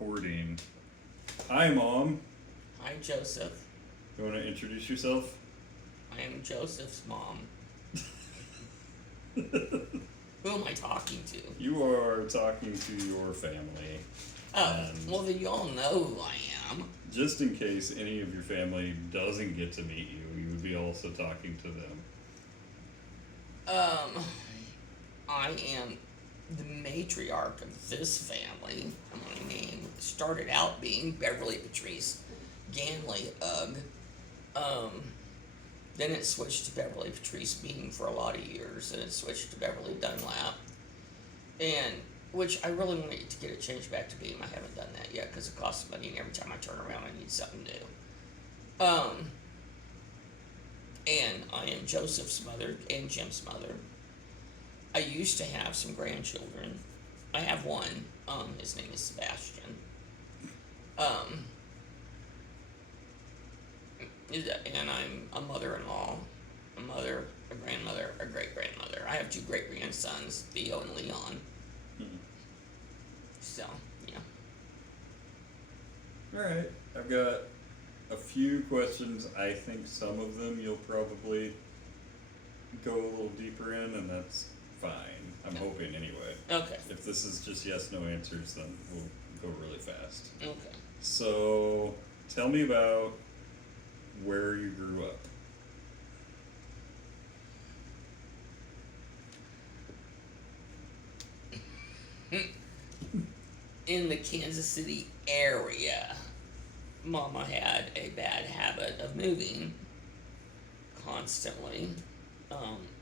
recording. Hi, Mom. Hi, Joseph. You want to introduce yourself? I am Joseph's mom. Who am I talking to? You are talking to your family. Oh, well, then you all know who I am. Just in case any of your family doesn't get to meet you, you would be also talking to them. I am the matriarch of this family. My name started out being Beverlie Patrice Ganley, then it switched to Beverlie Patrice Beam for a lot of years, and it switched to Beverlie Dunlap, and which I really wanted to get it changed back to Beam. I haven't done that yet because it costs money, and every time I turn around, I need something new. And I am Joseph's mother and Jim's mother. I used to have some grandchildren. I have one. His name is Sebastian. And I'm a mother-in-law, a mother, a grandmother, a great-grandmother. I have two great-grandsons, Theo and Leon. So, yeah. Alright, I've got a few questions. I think some of them you'll probably go a little deeper in, and that's fine. I'm hoping anyway. Okay. If this is just yes, no answers, then we'll go really fast. Okay. So, tell me about where you grew up. In the Kansas City area, Mama had a bad habit of moving constantly.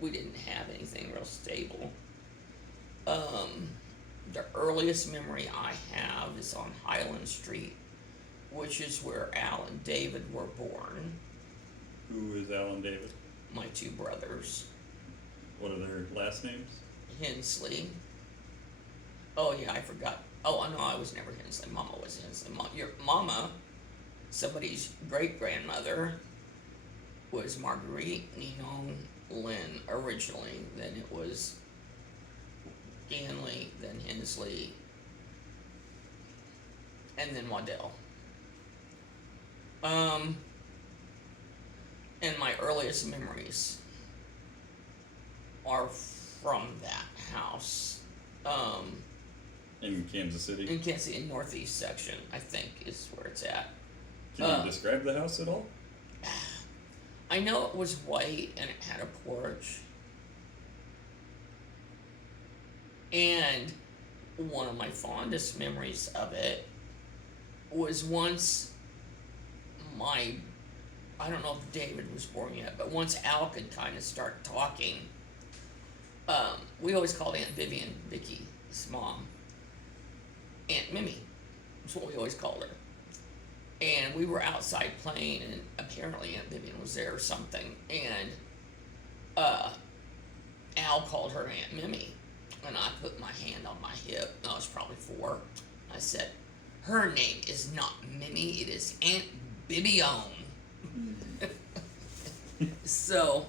We didn't have anything real stable. The earliest memory I have is on Highland Street, which is where Al and David were born. Who is Alan David? My two brothers. What are their last names? Hensley. Oh yeah, I forgot. Oh no, I was never Hensley. Mama was Hensley. Your mama, somebody's great grandmother, was Margaret Ninon Lynn originally. Then it was Ganley, then Hensley, and then Waddell. And my earliest memories are from that house. In Kansas City? In Kansas City, in northeast section, I think, is where it's at. Can you describe the house at all? I know it was white and it had a porch. And one of my fondest memories of it was once I don't know if David was born yet, but once Al could kind of start talking, we always called Aunt Vivian Vicky's mom Aunt Mimi. That's what we always called her. And we were outside playing, and apparently Aunt Vivian was there or something, and Al called her Aunt Mimi, and I put my hand on my hip. I was probably 4. I said, "Her name is not Mimi, it is Aunt Bibione." So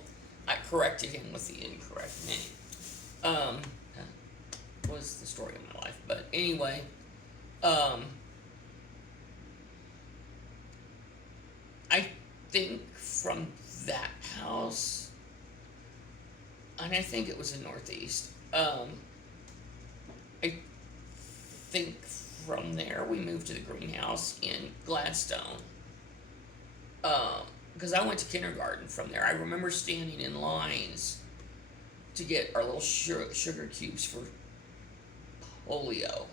I corrected him with the incorrect name. Was the story of my life. But anyway, I think from that house, and I think it was in Northeast, I think from there we moved to the greenhouse in Gladstone. Because I went to kindergarten from there. I remember standing in lines to get our little sugar cubes for polio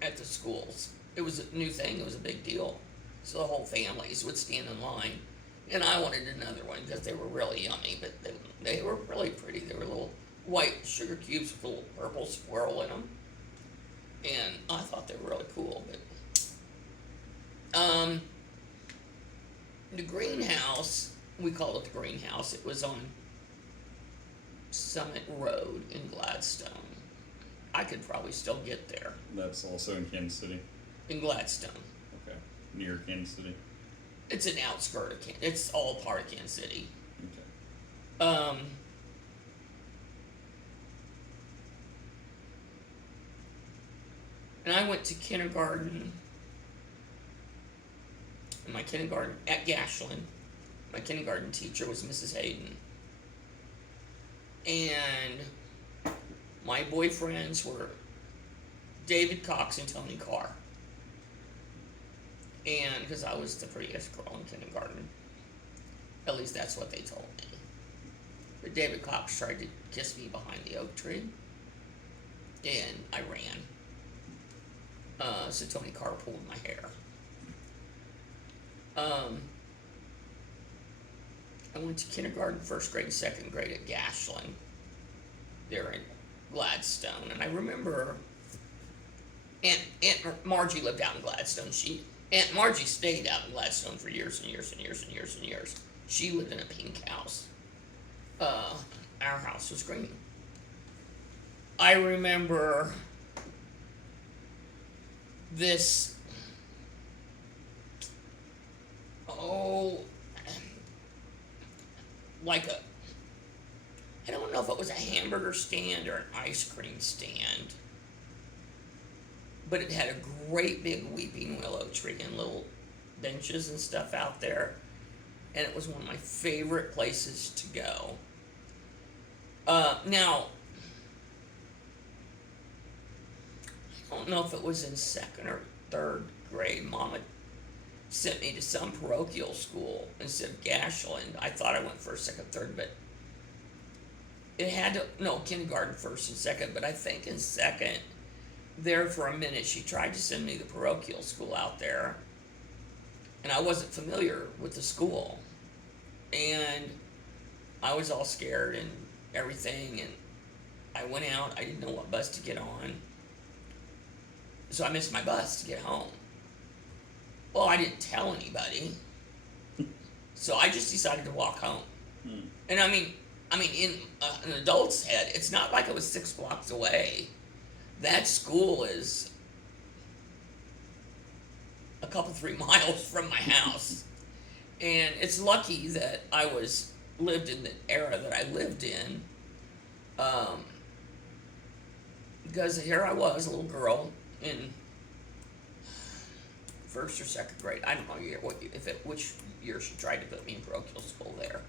at the schools. It was a new thing. It was a big deal. So the whole families would stand in line. And I wanted another one because they were really yummy, but they were really pretty. They were little white sugar cubes with a little purple swirl in them. And I thought they were really cool. But the greenhouse, we called it the greenhouse. It was on Summit Road in Gladstone. I could probably still get there. That's also in Kansas City? In Gladstone. Okay. Near Kansas City? It's an outskirt of Kansas. It's all part of Kansas City. Okay. And I went to kindergarten, in my kindergarten at Gashland. My kindergarten teacher was Mrs. Hayden. And my boyfriends were David Cox and Tony Carr. And because I was the prettiest girl in kindergarten. At least that's what they told me. But David Cox tried to kiss me behind the oak tree. And I ran. So Tony Carr pulled my hair. I went to kindergarten, first grade, and second grade at Gashland. There in Gladstone. And I remember Aunt Margie lived out in Gladstone. Aunt Margie stayed out in Gladstone for years and years and years and years and years. She lived in a pink house. Our house was green. I remember this, I don't know if it was a hamburger stand or an ice cream stand, but it had a great big weeping willow tree and little benches and stuff out there, and it was one of my favorite places to go. Now, I don't know if it was in second or third grade, Mama sent me to some parochial school instead of Gashland. I thought I went first, second, third, but it had to, no, kindergarten first and second, but I think in second, there for a minute, she tried to send me to parochial school out there, and I wasn't familiar with the school, and I was all scared and everything, and I went out, I didn't know what bus to get on, so I missed my bus to get home. Well, I didn't tell anybody, so I just decided to walk home. And I mean, in an adult's head, it's not like it was 6 blocks away. That school is a couple, 3 miles from my house. And it's lucky that I lived in the era that I lived in. Because here I was, a little girl in first or second grade. I don't know which year she tried to put me in parochial school there.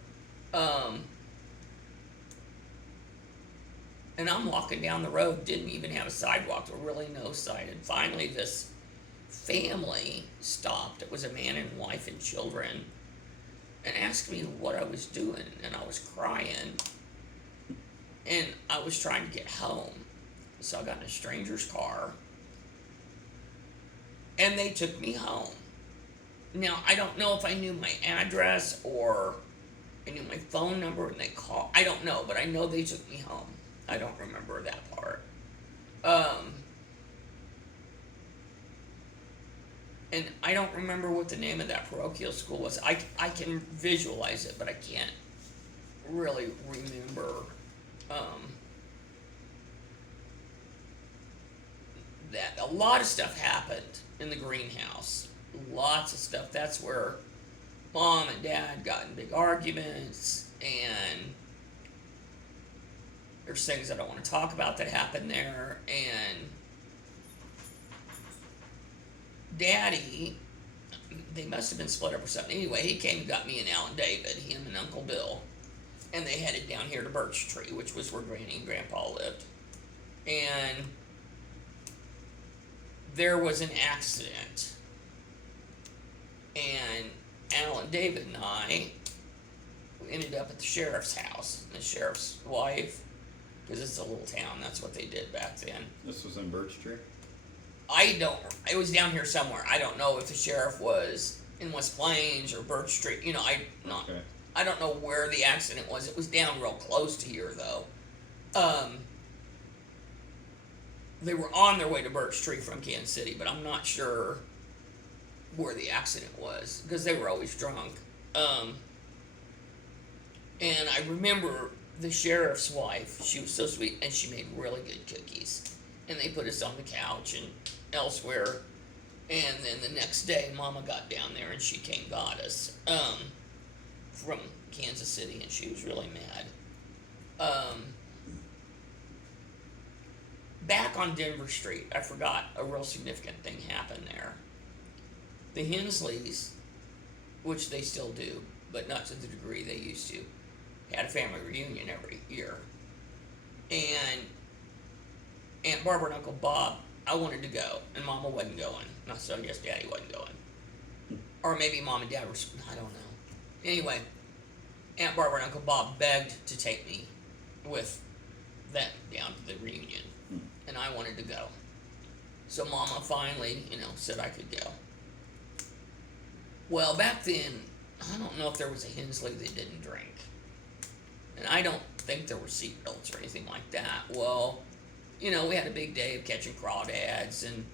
And I'm walking down the road, didn't even have a sidewalk, or really no sign. And finally this family stopped. It was a man and wife and children, and asked me what I was doing, and I was crying, and I was trying to get home. So I got in a stranger's car, and they took me home. Now, I don't know if I knew my address or I knew my phone number and they called. I don't know, but I know they took me home. I don't remember that part. And I don't remember what the name of that parochial school was. I can visualize it, but I can't really remember that. A lot of stuff happened in the greenhouse. Lots of stuff. That's where Mom and Dad got in big arguments, and there's things I don't want to talk about that happened there. And Daddy, they must have been split up or something. Anyway, he came and got me and Alan David, him and Uncle Bill, and they headed down here to Birch Tree, which was where Granny and Grandpa lived. And there was an accident, and Alan David and I ended up at the sheriff's house. And the sheriff's wife, because it's a little town, that's what they did back then. This was in Birch Tree? It was down here somewhere. I don't know if the sheriff was in West Plains or Birch Street. I don't know where the accident was. It was down real close to here, though. They were on their way to Birch Tree from Kansas City, but I'm not sure where the accident was, because they were always drunk. And I remember the sheriff's wife, she was so sweet, and she made really good cookies. And they put us on the couch and elsewhere. And then the next day, Mama got down there and she came got us from Kansas City, and she was really mad. back on Denver Street, I forgot a real significant thing happened there. The Hensleys, which they still do, but not to the degree they used to, had a family reunion every year. And Aunt Barbara and Uncle Bob, I wanted to go, and Mama wasn't going. So I guess Daddy wasn't going. Or maybe Mom and Dad were, I don't know. Anyway, Aunt Barbara and Uncle Bob begged to take me with them down to the reunion. And I wanted to go. So Mama finally, said I could go. Well, back then, I don't know if there was a Hensley that didn't drink. And I don't think there were seatbelts or anything like that. Well, we had a big day of catching crawdads and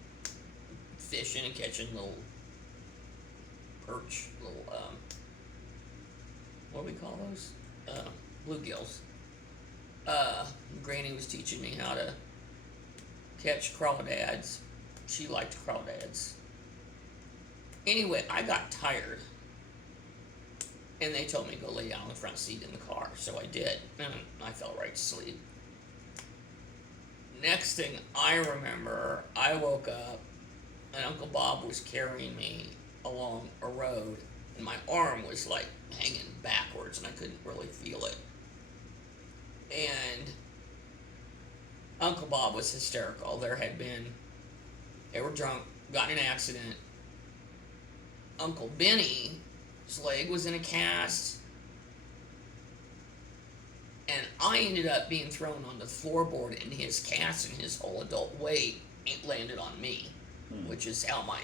fishing and catching little perch, what do we call those? Bluegills. Granny was teaching me how to catch crawdads. She liked crawdads. Anyway, I got tired. And they told me to go lay down in the front seat in the car. So I did. And I fell right to sleep. Next thing I remember, I woke up and Uncle Bob was carrying me along a road. And my arm was like hanging backwards and I couldn't really feel it. And Uncle Bob was hysterical. They were drunk, got in an accident. Uncle Benny's leg was in a cast. And I ended up being thrown on the floorboard and his cast and his whole adult weight landed on me, which is how my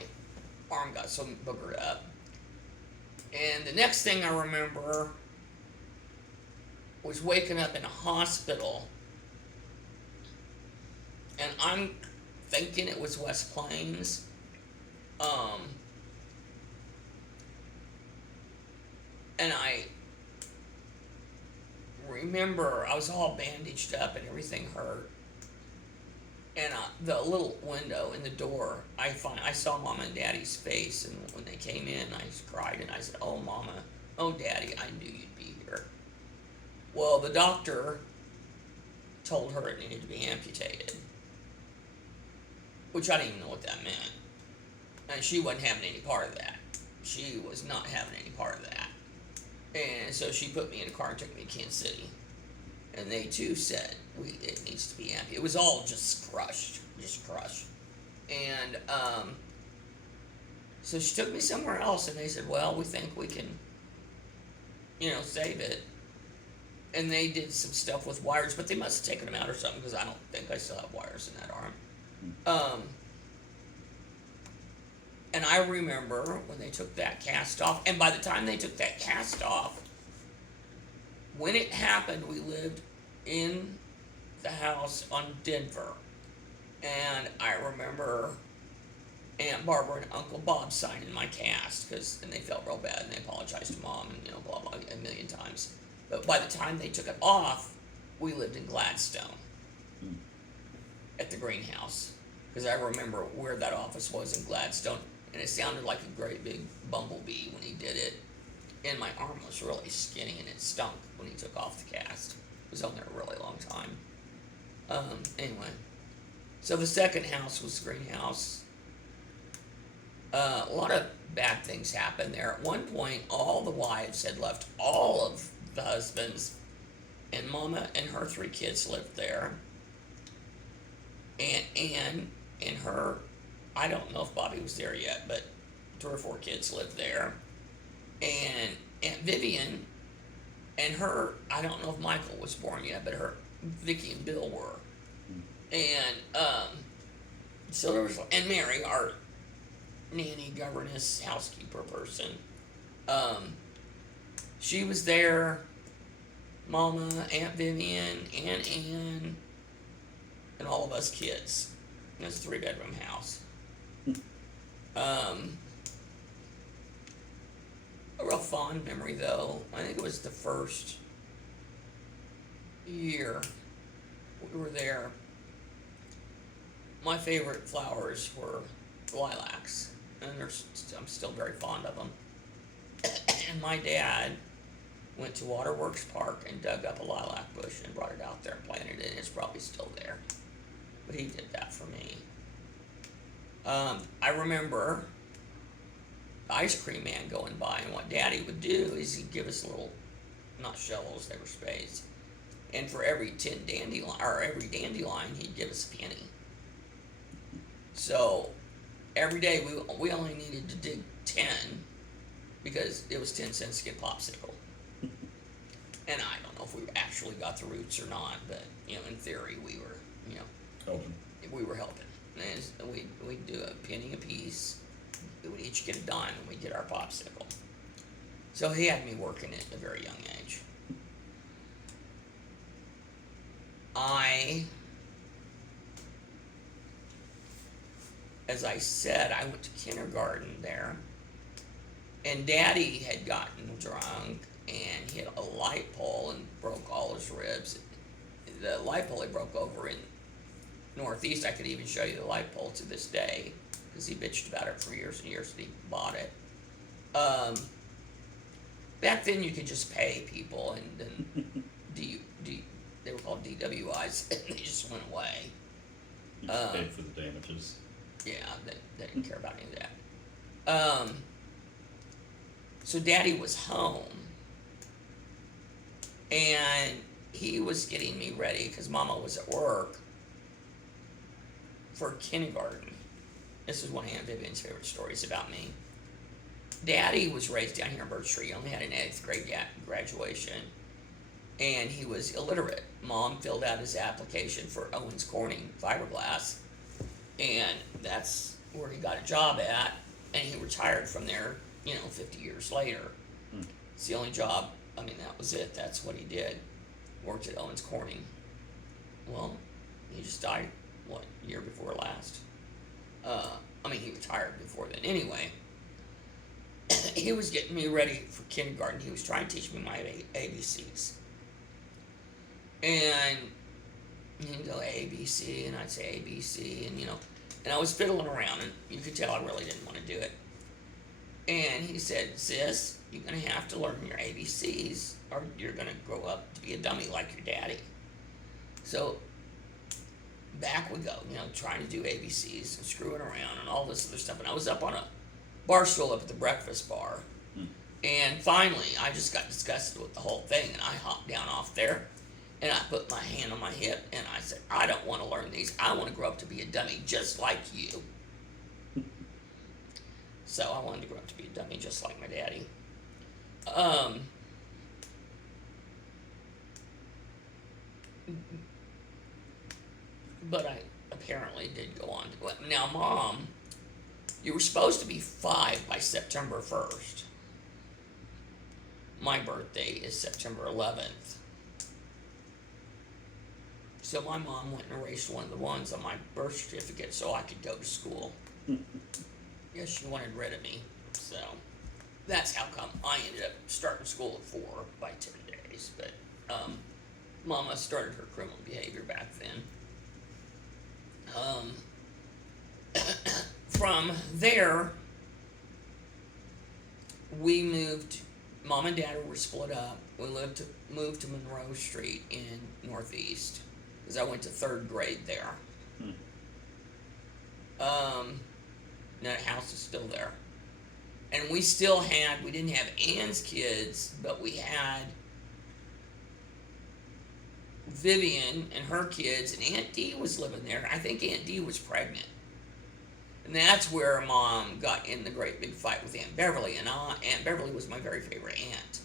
arm got so boogered up. And the next thing I remember was waking up in a hospital. And I'm thinking it was West Plains. And I remember I was all bandaged up and everything hurt. And the little window in the door, I saw Mama and Daddy's face. And when they came in, I cried and I said, "Oh, Mama, oh, Daddy, I knew you'd be here." Well, the doctor told her it needed to be amputated, which I didn't even know what that meant. And she wasn't having any part of that. She was not having any part of that. And so she put me in a car and took me to Kansas City. And they too said, it needs to be amputated. It was all just crushed. And so she took me somewhere else and they said, "Well, we think we can, save it." And they did some stuff with wires, but they must have taken them out or something because I don't think I still have wires in that arm. And I remember when they took that cast off, and by the time they took that cast off, when it happened, we lived in the house on Denver. And I remember Aunt Barbara and Uncle Bob signing my cast, and they felt real bad, and they apologized to Mom, and blah, blah, a million times. But by the time they took it off, we lived in Gladstone at the greenhouse. Because I remember where that office was in Gladstone, and it sounded like a great big bumblebee when he did it. And my arm was really skinny, and it stunk when he took off the cast. It was on there a really long time. Anyway, so the second house was the greenhouse. A lot of bad things happened there. At one point, all the wives had left all of the husbands, and Mama and her 3 kids lived there. And Ann and her, I don't know if Bobby was there yet, but 2 or 4 kids lived there. And Aunt Vivian and her, I don't know if Michael was born yet, but Vicky and Bill were. And so there was, and Mary, our nanny, governess, housekeeper person, she was there. Mama, Aunt Vivian, Aunt Ann, and all of us kids. It was a 3-bedroom house. A real fond memory, though. I think it was the first year we were there. My favorite flowers were lilacs, and I'm still very fond of them. And my dad went to Waterworks Park and dug up a lilac bush and brought it out there and planted it, and it's probably still there. but he did that for me. I remember the ice cream man going by, and what Daddy would do is he'd give us little, not shovels, they were spades, and for every 10 dandelion, or every dandelion, he'd give us a penny. So every day we only needed to dig 10 because it was 10 cents to get a popsicle. And I don't know if we actually got the roots or not, but in theory we were, Helping. we were helping. And we'd do a penny a piece. We would each get a dime and we'd get our popsicle. So he had me working at a very young age. As I said, I went to kindergarten there. And Daddy had gotten drunk and he had a light pole and broke all his ribs. The light pole he broke over in Northeast. I could even show you the light pole to this day because he bitched about it for years and years and he bought it. Back then you could just pay people and then they were called DWIs and they just went away. You just paid for the damages. Yeah, they didn't care about any of that. So Daddy was home and he was getting me ready because Mama was at work for kindergarten. This is one of Aunt Vivian's favorite stories about me. Daddy was raised down here in Birch Tree. He only had an 8th grade graduation, and he was illiterate. Mom filled out his application for Owens Corning Fiberglass, and that's where he got a job at, and he retired from there, 50 years later. It's the only job, that was it. That's what he did. Worked at Owens Corning. Well, he just died, year before last? He retired before then. Anyway, he was getting me ready for kindergarten. He was trying to teach me my ABCs. And he'd go ABC, and I'd say ABC, and I was fiddling around, and you could tell I really didn't want to do it. And he said, "Sis, you're going to have to learn your ABCs, or you're going to grow up to be a dummy like your daddy." So back we go, trying to do ABCs and screwing around and all this other stuff. And I was up on a bar stool up at the breakfast bar. And finally, I just got disgusted with the whole thing, and I hopped down off there, and I put my hand on my hip, and I said, "I don't want to learn these. I want to grow up to be a dummy just like you." So I wanted to grow up to be a dummy just like my daddy. But I apparently did go on to it. Now, Mom, you were supposed to be 5 by September 1st. My birthday is September 11th. So my mom went and erased one of the ones on my birth certificate so I could go to school. Yes, she wanted rid of me. So that's how come I ended up starting school at 4 by 10 days. But Mama started her criminal behavior back then. From there, we moved. Mom and Dad were split up. We moved to Monroe Street in Northeast because I went to 3rd grade there. That house is still there, and we didn't have Ann's kids, but we had Vivian and her kids, and Aunt Dee was living there. I think Aunt Dee was pregnant. And that's where Mom got in the great big fight with Aunt Beverly. And Aunt Beverly was my very favorite aunt.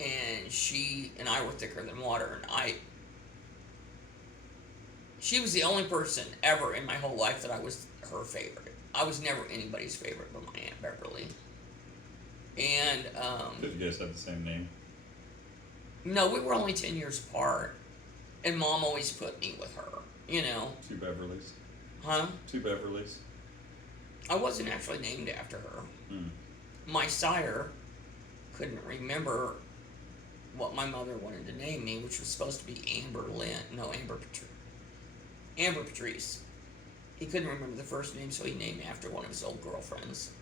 And she and I were thicker than water. And she was the only person ever in my whole life that I was her favorite. I was never anybody's favorite but my Aunt Beverly. And, did you guys have the same name? No, we were only 10 years apart. And Mom always put me with her, 2 Beverlys. Huh? 2 Beverlys. I wasn't actually named after her. My sire couldn't remember what my mother wanted to name me, which was supposed to be Amber Patrice. He couldn't remember the first name, so he named me after one of his old girlfriends.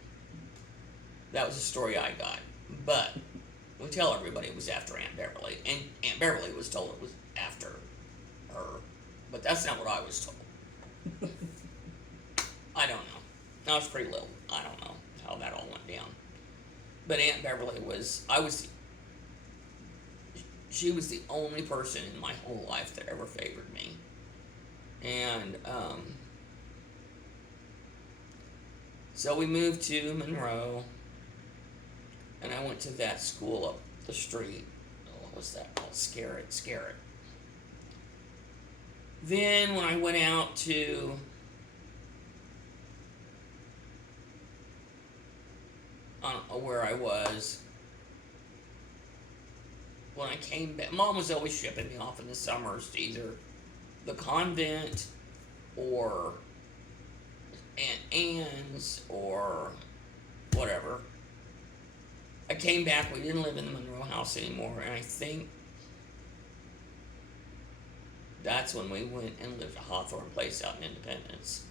That was the story I got. But we tell everybody it was after Aunt Beverly, and Aunt Beverly was told it was after her. But that's not what I was told. I don't know. I was pretty little. I don't know how that all went down. But Aunt Beverly she was the only person in my whole life that ever favored me. And, so we moved to Monroe, and I went to that school up the street. Oh, what was that called? Scarrett. Then when I went out to I don't know where I was. When I came back, Mom was always shipping me off in the summers to either the convent or Aunt Anne's or whatever. I came back, we didn't live in the Monroe house anymore, and I think that's when we went and lived at Hawthorne Place out in Independence.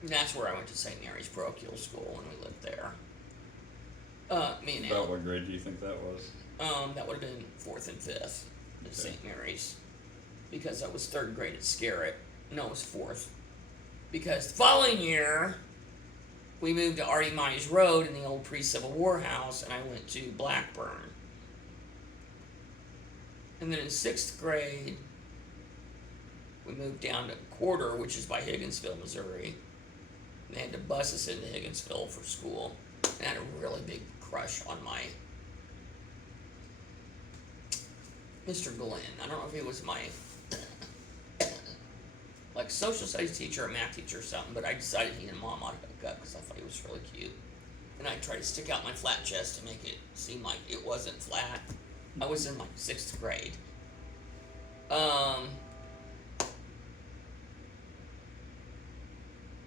And that's where I went to St. Mary's Parochial School, and we lived there. Me and About Al. what grade do you think that was? That would have been 4th and 5th at Okay. St. Mary's. Because I was 3rd grade at Scarrett. No, it was 4th. Because the following year, we moved to Artie Mize Road in the old pre-Civil War house, and I went to Blackburn. And then in 6th grade, we moved down to Quarter, which is by Higginsville, Missouri. And they had to bus us into Higginsville for school. And I had a really big crush on my Mr. Glenn. I don't know if he was my like social studies teacher or math teacher or something, but I decided he and Mom ought to hook up because I thought he was really cute. And I tried to stick out my flat chest to make it seem like it wasn't flat. I was in like 6th grade.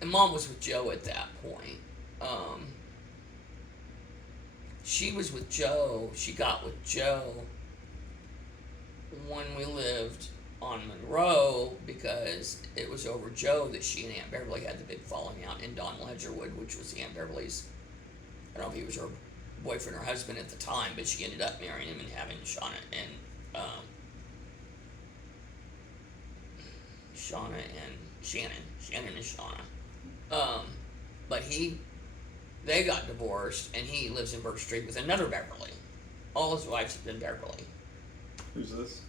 And Mom was with Joe at that point. She was with Joe. She got with Joe when we lived on Monroe because it was over Joe that she and Aunt Beverly had the big falling out in Don Ledgerwood, which was Aunt Beverly's. I don't know if he was her boyfriend or husband at the time, but she ended up marrying him and having Shauna and Shannon and Shauna. But they got divorced, and he lives in Birch Street with another Beverly. All his wives have been Beverly. Who's this?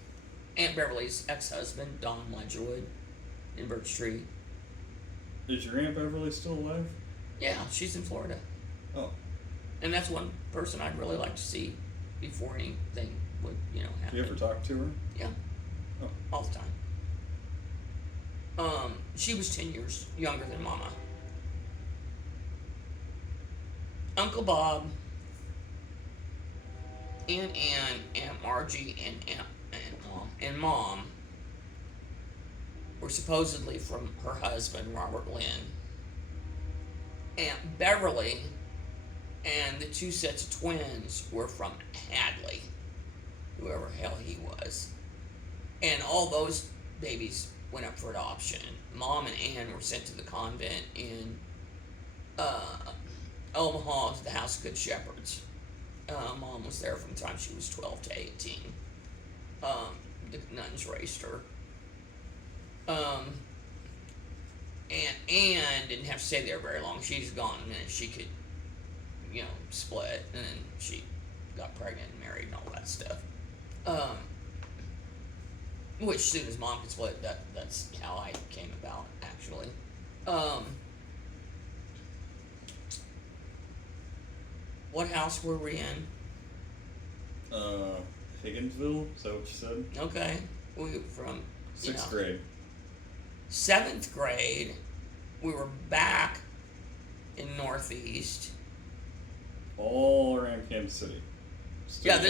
Aunt Beverly's ex-husband, Don Ledgerwood, in Birch Street. Is your Aunt Beverly still alive? Yeah, she's in Florida. Oh. And that's one person I'd really like to see before anything would, happen. Do you ever talk to her? Yeah. Oh. All the time. She was 10 years younger than Mama. Uncle Bob, Aunt Ann, Aunt Margie, and Mom were supposedly from her husband, Robert Lynn. Aunt Beverly and the 2 sets of twins were from Hadley, whoever hell he was. And all those babies went up for adoption. Mom and Ann were sent to the convent in Omaha to the House of Good Shepherds. Mom was there from the time she was 12 to 18. The nuns raised her. And Ann didn't have to stay there very long. She's gone the minute she could, split. And then she got pregnant and married and all that stuff. Which, as soon as Mom could split, that's how I came about, actually. What house were we in? Higginsville? Is that what you said? Okay. We were from 6th grade. 7th grade, we were back in Northeast. All around Kansas City. Yeah,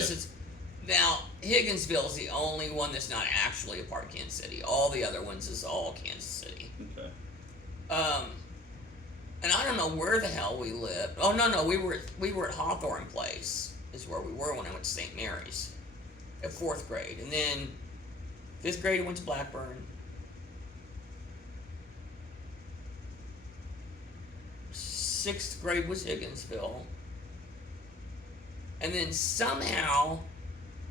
now, Higginsville is the only one that's not actually a part of Kansas City. All the other ones is all Kansas City. Okay. And I don't know where the hell we lived. Oh, no, we were at Hawthorne Place is where we were when I went to St. Mary's at 4th grade. And then 5th grade I went to Blackburn. 6th grade was Higginsville. And then somehow,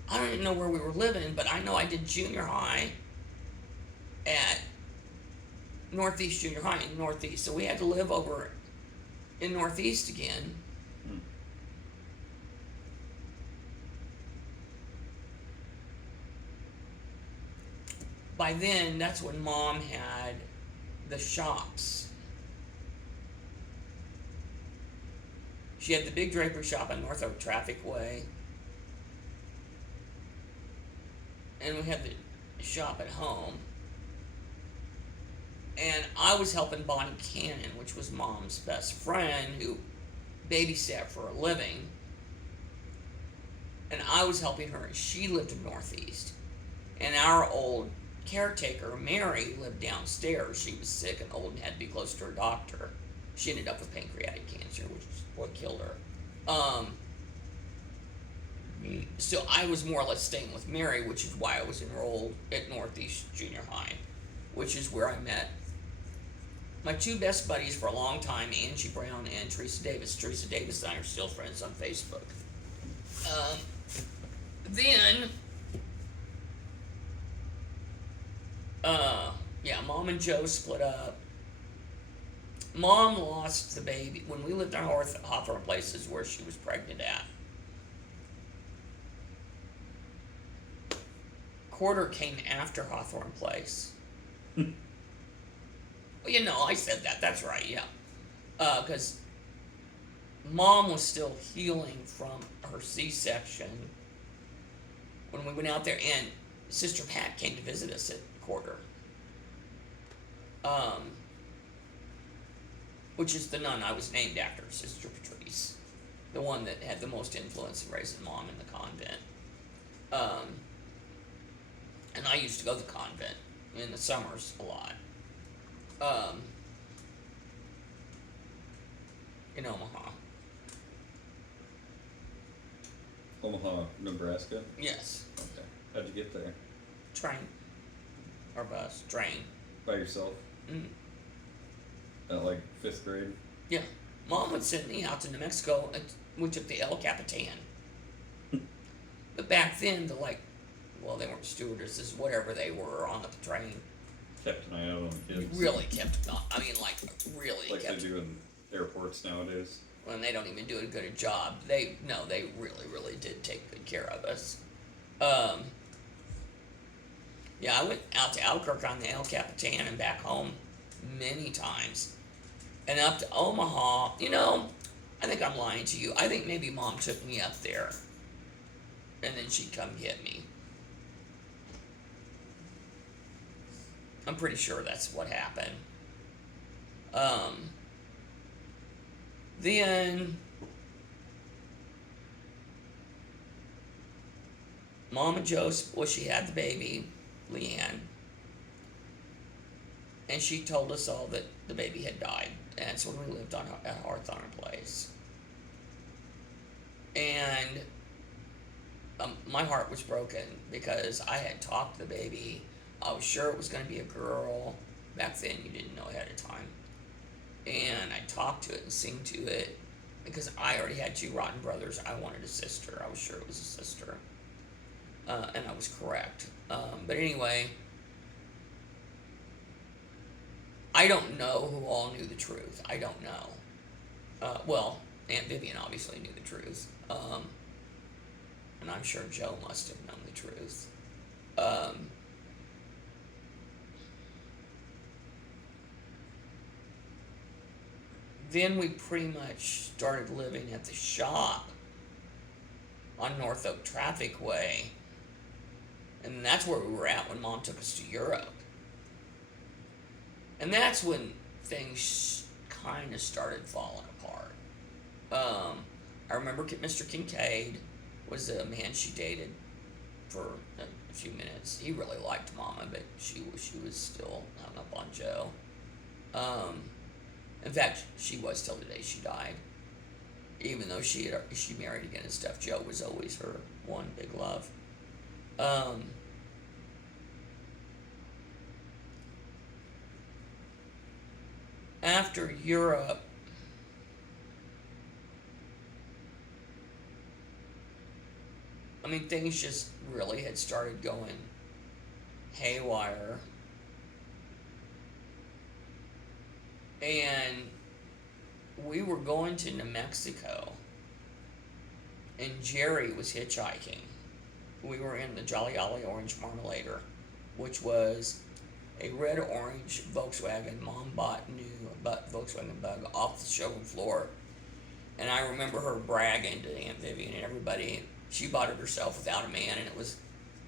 I don't even know where we were living, but I know I did junior high at Northeast Junior High in Northeast. So we had to live over in Northeast again. Hmm. By then, that's when Mom had the shops. She had the big drapery shop on North Oak Traffic Way. And we had the shop at home. And I was helping Bonnie Cannon, which was Mom's best friend, who babysat for a living. And I was helping her, and she lived in Northeast. And our old caretaker, Mary, lived downstairs. She was sick and old and had to be close to her doctor. She ended up with pancreatic cancer, which is what killed her. So I was more or less staying with Mary, which is why I was enrolled at Northeast Junior High, which is where I met my two best buddies for a long time, Angie Brown and Teresa Davis. Teresa Davis and I are still friends on Facebook. Then, Mom and Joe split up. Mom lost the baby when we lived on Hawthorne Places, where she was pregnant at. Quarter came after Hawthorne Place. Well, I said that. That's right, yeah. Because Mom was still healing from her C-section when we went out there, and Sister Pat came to visit us at Quarter. Which is the nun I was named after, Sister Patrice. The one that had the most influence in raising Mom in the convent. And I used to go to the convent in the summers a lot. In Omaha. Omaha, Nebraska? Yes. Okay. How'd you get there? Train. Or bus. Train. By yourself? Mm. At like 5th grade? Yeah. Mom would send me out to New Mexico, and we took the El Capitan. But back then, they weren't stewardesses, whatever they were on the train. Kept an eye out on the kids. Really kept, really like kept. they do in airports nowadays. When they don't even do a good job. They really did take good care of us. I went out to Albuquerque on the El Capitan and back home many times. And up to Omaha, I think I'm lying to you. I think maybe Mom took me up there. And then she'd come get me. I'm pretty sure that's what happened. Then Mom and Joe, she had the baby, Leanne, and she told us all that the baby had died. And that's when we lived at Hawthorne Place. And my heart was broken because I had talked to the baby. I was sure it was going to be a girl. Back then, you didn't know ahead of time. And I talked to it and sing to it because I already had 2 rotten brothers. I wanted a sister. I was sure it was a sister. And I was correct. But anyway, I don't know who all knew the truth. I don't know. Well, Aunt Vivian obviously knew the truth. And I'm sure Joe must have known the truth. Then we pretty much started living at the shop on North Oak Traffic Way. And that's where we were at when Mom took us to Europe. And that's when things kind of started falling apart. I remember Mr. Kincaid was a man she dated for a few minutes. He really liked Mama, but she was still hung up on Joe. In fact, she was till the day she died. Even though she married again and stuff, Joe was always her one big love. After Europe, things just really had started going haywire. And we were going to New Mexico, and Jerry was hitchhiking. We were in the Jolly Ollie Orange Marmalader, which was a red-orange Volkswagen. Mom bought new Volkswagen Bug off the showroom floor. And I remember her bragging to Aunt Vivian and everybody. She bought it herself without a man, and it was,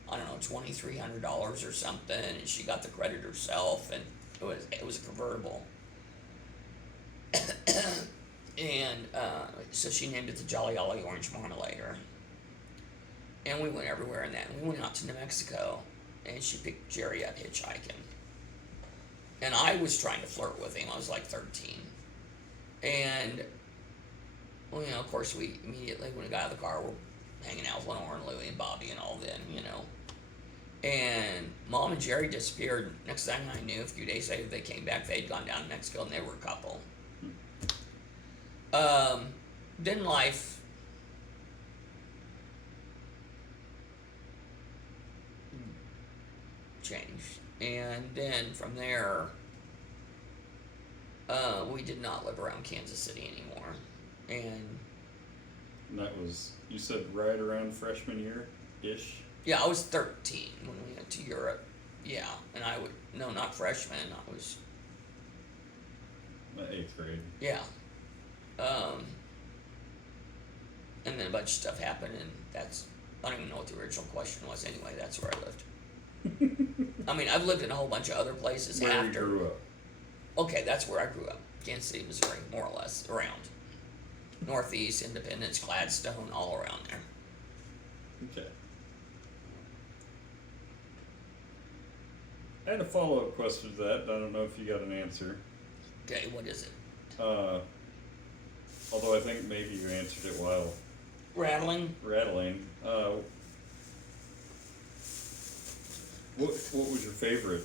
I don't know, $2,300 or something. And she got the credit herself, and it was a convertible. And so she named it the Jolly Ollie Orange Marmalader. And we went everywhere in that. And we went out to New Mexico, and she picked Jerry up hitchhiking. And I was trying to flirt with him. I was like 13. And, well, you know, of course, we immediately, when we got out of the car, we're hanging out with Lenore and Louie and Bobby and all then, you know. And Mom and Jerry disappeared. Next thing I knew, a few days later, they came back. They'd gone down to Mexico, and they were a couple. Then life changed. And then from there, we did not live around Kansas City anymore. And that was, you said right around freshman year-ish? Yeah, I was 13 when we went to Europe. Yeah, and no, not freshman, I was... 8th grade. Yeah. And then a bunch of stuff happened, and I don't even know what the original question was anyway, that's where I lived. I mean, I've lived in a whole bunch of other places where after. you grew up. Okay, that's where I grew up. Kansas City, Missouri, more or less, around. Northeast, Independence, Gladstone, all around there. Okay. I had a follow-up question to that, but I don't know if you got an answer. Okay, what is it? Although I think maybe you answered it while Rattling? rattling. What was your favorite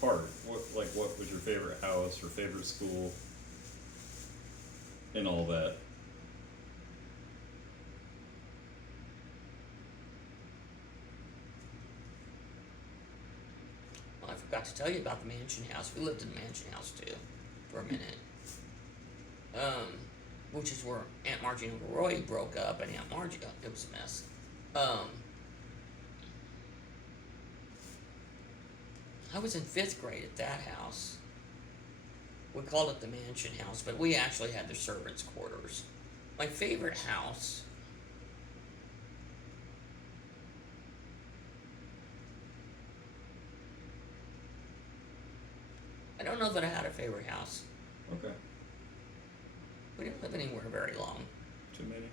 part? What was your favorite house or favorite school and all that? Well, I forgot to tell you about the mansion house. We lived in the mansion house too, for a minute. Which is where Aunt Margie and Uncle Roy broke up, and Aunt Margie, it was a mess. I was in 5th grade at that house. We called it the mansion house, but we actually had the servants' quarters. My favorite house... I don't know that I had a favorite house. Okay. We didn't live anywhere very long. Too many?